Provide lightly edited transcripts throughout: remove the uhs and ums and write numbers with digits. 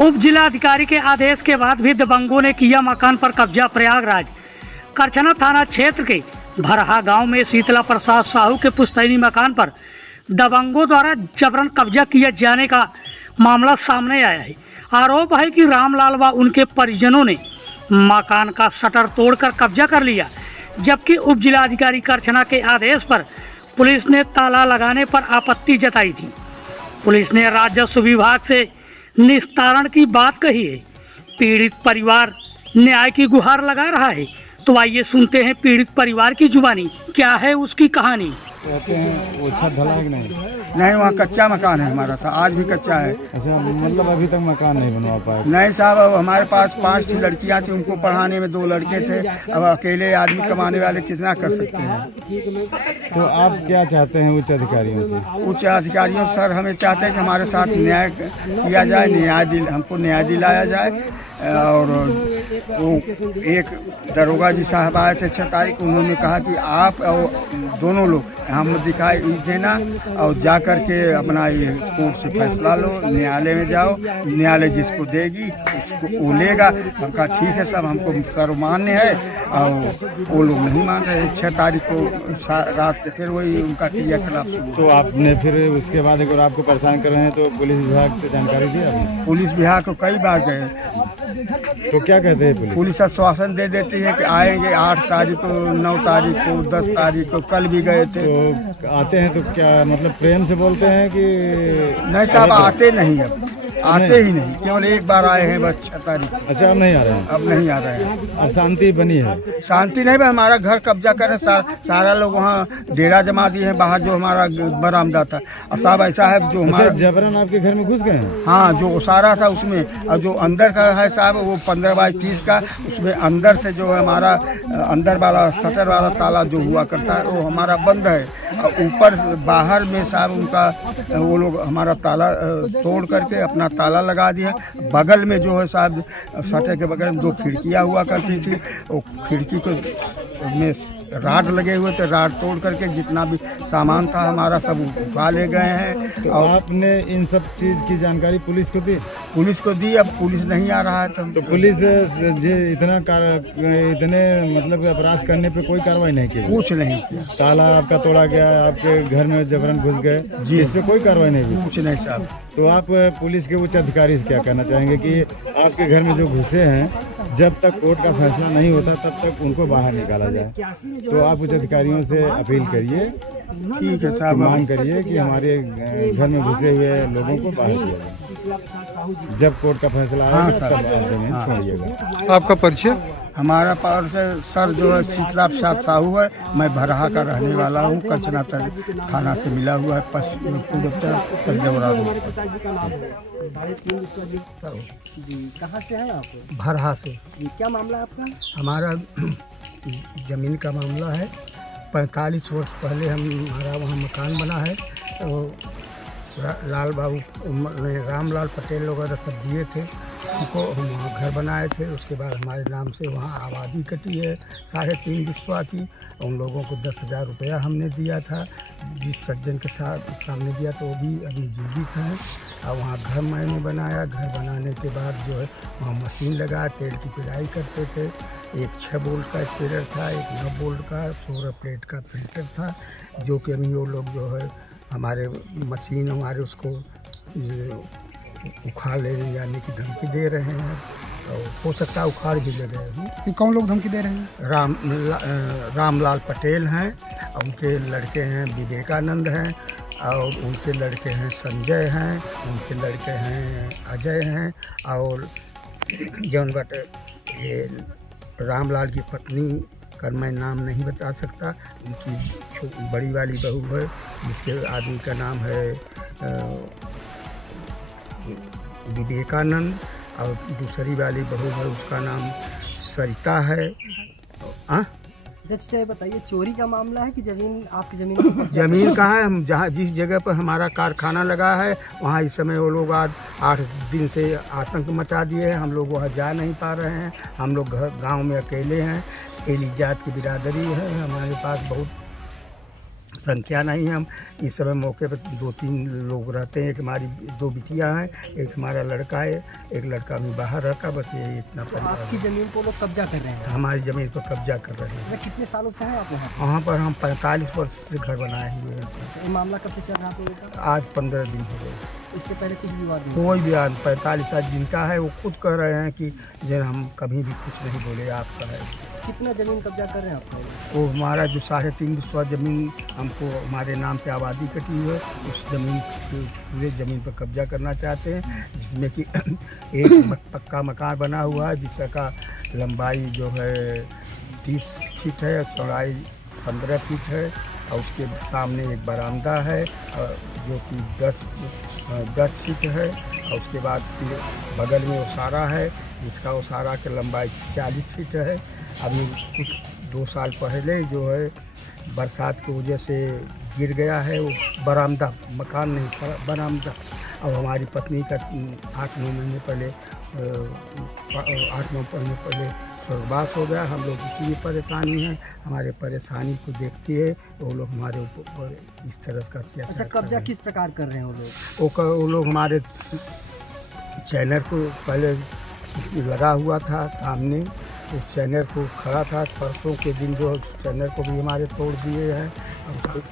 उप जिलाधिकारी के आदेश के बाद भी दबंगों ने किया मकान पर कब्जा। प्रयागराज करछना थाना क्षेत्र के भरहा गांव में शीतला प्रसाद साहू के पुश्तैनी मकान पर दबंगों द्वारा जबरन कब्जा किए जाने का मामला सामने आया है। आरोप है कि रामलाल व उनके परिजनों ने मकान का शटर तोड़कर कब्जा कर लिया, जबकि उप जिलाधिकारी करछना के आदेश पर पुलिस ने ताला लगाने पर आपत्ति जताई थी। पुलिस ने राजस्व विभाग से निस्तारण की बात कही है। पीड़ित परिवार न्याय की गुहार लगा रहा है। तो आइए सुनते हैं पीड़ित परिवार की जुबानी, क्या है उसकी कहानी। कहते हैं वो छत ढला है कि नहीं, वहाँ कच्चा मकान है हमारा सा, आज भी कच्चा है। अच्छा, मतलब अभी तक मकान नहीं बनवा पाए? नहीं साहब, अब हमारे पास 5 लड़कियाँ थी, उनको पढ़ाने में 2 लड़के थे। अब अकेले आदमी कमाने वाले कितना कर सकते हैं। तो आप क्या चाहते हैं उच्च अधिकारियों से? उच्च अधिकारियों सर, हमें चाहते हैं कि हमारे साथ न्याय किया जाए, हमको न्याय दिलाया जाए। और वो एक दरोगा जी साहब आए थे 6 तारीख, उन्होंने कहा कि आप और दोनों लोग हम दिखाई देना और जा कर के अपना ये कोर्ट से फैसला लो, न्यायालय में जाओ, न्यायालय जिसको देगी उसको वो लेगा। हम कहा ठीक है साहब, हमको सर्वमान्य है। और वो लोग नहीं मान रहे। 6 तारीख को रात से फिर वही उनका क्रियाकलाप शुरू। तो आपने फिर उसके बाद अगर आपको परेशान कर रहे हैं तो पुलिस विभाग से जानकारी दी आपने? पुलिस विभाग को कई बार गए। तो क्या कहते हैं पुलिस आश्वासन दे देती है कि आएंगे 8 तारीख को, 9 तारीख को, 10 तारीख को। कल भी गए थे। तो आते हैं तो क्या मतलब प्रेम से बोलते हैं कि? नहीं साहब, आते नहीं, अब आते ही नहीं, केवल एक बार आए हैं बस 6 तारीख। अच्छा, अब नहीं आ रहे हैं? अब नहीं आ रहे हैं। अब शांति बनी है? शांति नहीं, हमारा घर कब्जा कर सारा लोग वहाँ डेरा जमा दिए हैं बाहर, जो हमारा बरामदा था। और साहब ऐसा है जो हमारा जबरन आपके घर में घुस गए हैं? हाँ, जो सारा था उसमें, और जो अंदर का है साहब वो 15 बाई 30 का, उसमें अंदर से जो है हमारा अंदर वाला शटर वाला ताला जो हुआ करता है वो हमारा बंद है। और ऊपर बाहर में साहब उनका वो लोग हमारा ताला तोड़ करके अपना ताला लगा दिया। बगल में जो है साहब शटर के बगल में 2 खिड़कियाँ हुआ करती थी, वो खिड़की को में राड लगे हुए थे। राड तोड़ करके जितना भी सामान था हमारा सब उठा ले गए हैं। तो आपने इन सब चीज़ की जानकारी पुलिस को दी? पुलिस को दी, अब पुलिस नहीं आ रहा है। तो पुलिस इतने मतलब अपराध करने पे कोई कार्रवाई नहीं की? कुछ नहीं किया। ताला आपका तोड़ा गया, आपके घर में जबरन घुस गए जी, इस पे कोई कार्रवाई नहीं हुई? कुछ नहीं साहब। तो आप पुलिस के उच्च अधिकारी से क्या कहना चाहेंगे कि आपके घर में जो घुसे हैं, जब तक कोर्ट का फैसला नहीं होता तब तक उनको बाहर निकाला जाए? तो आप उच्च अधिकारियों से अपील करिए, ठीक है साहब, मांग करिए कि हमारे घर में घुसे हुए लोगों को बाहर किया जाए। जब कोर्ट का फैसला आएगा तब जमीन छोड़िएगा। आपका परिचय? हमारा परिचय सर जो है शीतला प्रसाद साहू है। मैं भरहा का रहने वाला हूँ। करछना थाना से मिला हुआ है, पश्चिम पूर्व देवरा रोड। जी, कहाँ से हैं आप? भरहा से। क्या मामला है आपका? हमारा ज़मीन का मामला है। 45 वर्ष पहले हमारा वहाँ मकान बना है। तो लाल बाबू रामलाल पटेल वगैरह सब दिए थे उनको, हम वहाँ घर बनाए थे। उसके बाद हमारे नाम से वहाँ आबादी कटी है 3.5 बिस्वा की। उन लोगों को 10,000 रुपया हमने दिया था, जिस सज्जन के साथ सामने दिया, तो वो भी अभी जीवित हैं। और वहाँ घर मैंने बनाया। घर बनाने के बाद जो है वहाँ मशीन लगा, तेल की पिराई करते थे। एक 6 बोल्ट का स्पेलर था, एक 9 बोल्ट का 16 प्लेट का फिल्टर था, जो कि अभी वो लोग जो है हमारे मशीन हमारे उसको उखाड़ ले जाने की धमकी दे रहे हैं। और हो सकता है उखाड़ भी ले रहे हैं। कौन लोग धमकी दे रहे हैं? रामलाल पटेल हैं, उनके लड़के हैं विवेकानंद हैं, और उनके लड़के हैं संजय हैं, उनके लड़के हैं अजय हैं, और जौन बटे ये रामलाल की पत्नी का मैं नाम नहीं बता सकता। उनकी बड़ी वाली बहू है, जिसके आदमी का नाम है विवेकानंद, और दूसरी वाली बहू है उसका नाम सरिता है। बताइए, चोरी का मामला है कि जमीन आपकी जमीन? जमीन कहाँ है? हम जहाँ जिस जगह पर हमारा कारखाना लगा है वहाँ इस समय वो लोग आज 8 दिन से आतंक मचा दिए हैं। हम लोग वहाँ जा नहीं पा रहे हैं। हम लोग गांव में अकेले हैं। तेली जात की बिरादरी है। हमारे पास बहुत संख्या नहीं है। हम इस समय मौके पर 2-3 लोग रहते हैं। एक हमारी 2 बिटियाँ हैं, एक हमारा लड़का है, एक लड़का भी बाहर रहता, बस ये इतना तो परिवार आपकी है। ज़मीन को लोग कब्जा कर रहे हैं। हमारी ज़मीन पर कब्जा कर रहे हैं। मैं कितने सालों से हैं आप वहाँ वहाँ पर हम 45 वर्ष से घर बनाए हुए हैं। पे? ये मामला कब से चल रहा था लोगों का? आज 15 दिन हो गए। इससे पहले कुछ विवाद नहीं? कोई बयान 45 साल जिनका है वो खुद कह रहे हैं कि जो हम कभी भी कुछ नहीं बोले, आपका है। कितना ज़मीन कब्जा कर रहे हैं आप लोग? वो हमारा जो 3.5 बिस्वा ज़मीन हमको हमारे नाम से आबादी कटी हुई है, उस ज़मीन पूरे ज़मीन पर कब्जा करना चाहते हैं, जिसमें कि एक पक्का मकान बना हुआ है जिसका लंबाई जो है 30 फीट है और चौड़ाई 15 फीट है, और उसके सामने एक बरामदा है जो कि 10 फीट है, और उसके बाद फिर बगल में ओसारा है जिसका ओसारा की लंबाई 40 फीट है। अभी कुछ 2 साल पहले जो है बरसात की वजह से गिर गया है वो बरामदा, मकान नहीं था बरामदा। और हमारी पत्नी का 8-9 महीने पहले 8-9 महीने पहले स्वर्गवास हो गया। हम लोग इसी में परेशानी है, हमारे परेशानी को देखती है वो लोग हमारे ऊपर इस तरह का अत्याचार अच्छा, कर रहे कब्जा हैं। किस प्रकार कर रहे हैं वो लोग? वो लोग हमारे चैनल को पहले लगा हुआ था सामने, उस चैनल को खड़ा था। परसों के दिन जो चैनल को भी हमारे तोड़ दिए हैं, और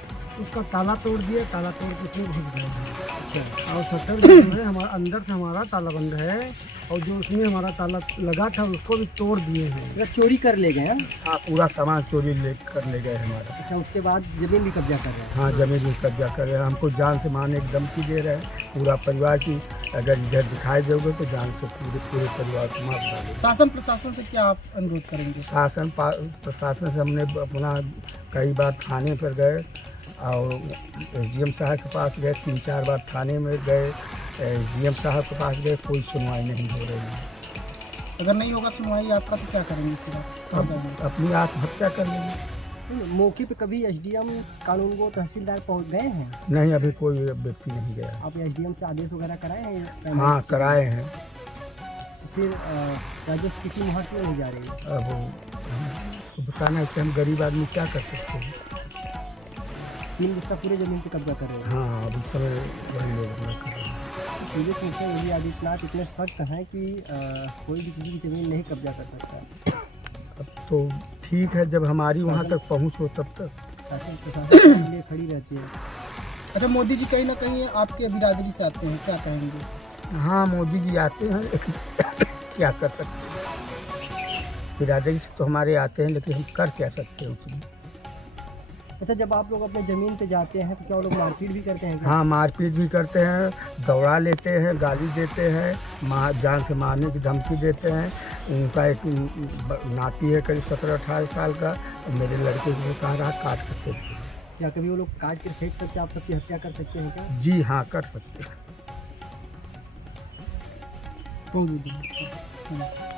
उसका ताला तोड़ दिया, ताला तोड़ के उसमें घुस गए हैं। अच्छा, और शटर जो है हमारा अंदर से हमारा ताला बंद है, और जो उसमें हमारा ताला लगा था उसको भी तोड़ दिए हैं। मतलब चोरी कर ले गए हैं? हाँ, पूरा सामान चोरी कर ले गए हमारा। अच्छा, उसके बाद ज़मीन भी कब्जा कर रहे हैं? हाँ, ज़मीन में कब्जा कर रहे हैं, हमको जान से मारने की धमकी दे रहे हैं। पूरा परिवार की अगर इधर दिखाई दोगे तो जान से पूरे परिवार को मार डालेंगे। शासन प्रशासन से क्या आप अनुरोध करेंगे? प्रशासन से हमने अपना कई बार थाने पर गए और डीएम साहब के पास गए, 3-4 बार थाने में गए, डीएम साहब के पास गए, कोई सुनवाई नहीं हो रही है। अगर नहीं होगा सुनवाई आपका तो क्या करेंगे फिर आप? अब अपनी आत्महत्या कर लेंगे। मौके पे कभी एसडीएम कानूनगो तहसीलदार पहुंच गए हैं? नहीं, अभी कोई व्यक्ति नहीं गया। आप एसडीएम से आदेश वगैरह कराए हैं? हाँ, कराए हैं। फिर राजस्व किसी वहाँ क्यों नहीं जा रही? अब हमको बताना है कि हम गरीब आदमी क्या कर सकते हैं। 3 बिस्सा पूरे ज़मीन पे कब्जा कर रहे हैं। हाँ, अभी समय वही लोग अपना कर रहे हैं। मुझे पूछते हैं योगी आदित्यनाथ इतने सख्त हैं कि कोई भी किसी की ज़मीन नहीं कब्जा कर सकता। अब तो ठीक है, जब हमारी वहाँ तक पहुँच हो तब तक। शासन प्रशासन के लिए खड़ी रहती है। अच्छा, मोदी जी कहीं ना कहीं आपके बिरादरी से आते हैं, क्या कहेंगे? हाँ, मोदी जी आते हैं लेकिन क्या कर सकते हैं। बिरादरी से तो हमारे आते हैं लेकिन हम कर क्या सकते हैं उसमें। अच्छा, जब आप लोग अपने ज़मीन पे जाते हैं तो क्या वो लोग मारपीट भी करते हैं क्या? हाँ, मारपीट भी करते हैं, दौड़ा लेते हैं, गाली देते हैं, जान से मारने की धमकी देते हैं। उनका एक नाती है करीब 17-18 साल का, मेरे लड़के को कह रहा काट सकते हैं। या कभी वो लोग काट कर फेंक सकते हैं, आप सबकी हत्या कर सकते हैं क्या? जी हाँ, कर सकते हैं। बहुत बहुत धन्यवाद।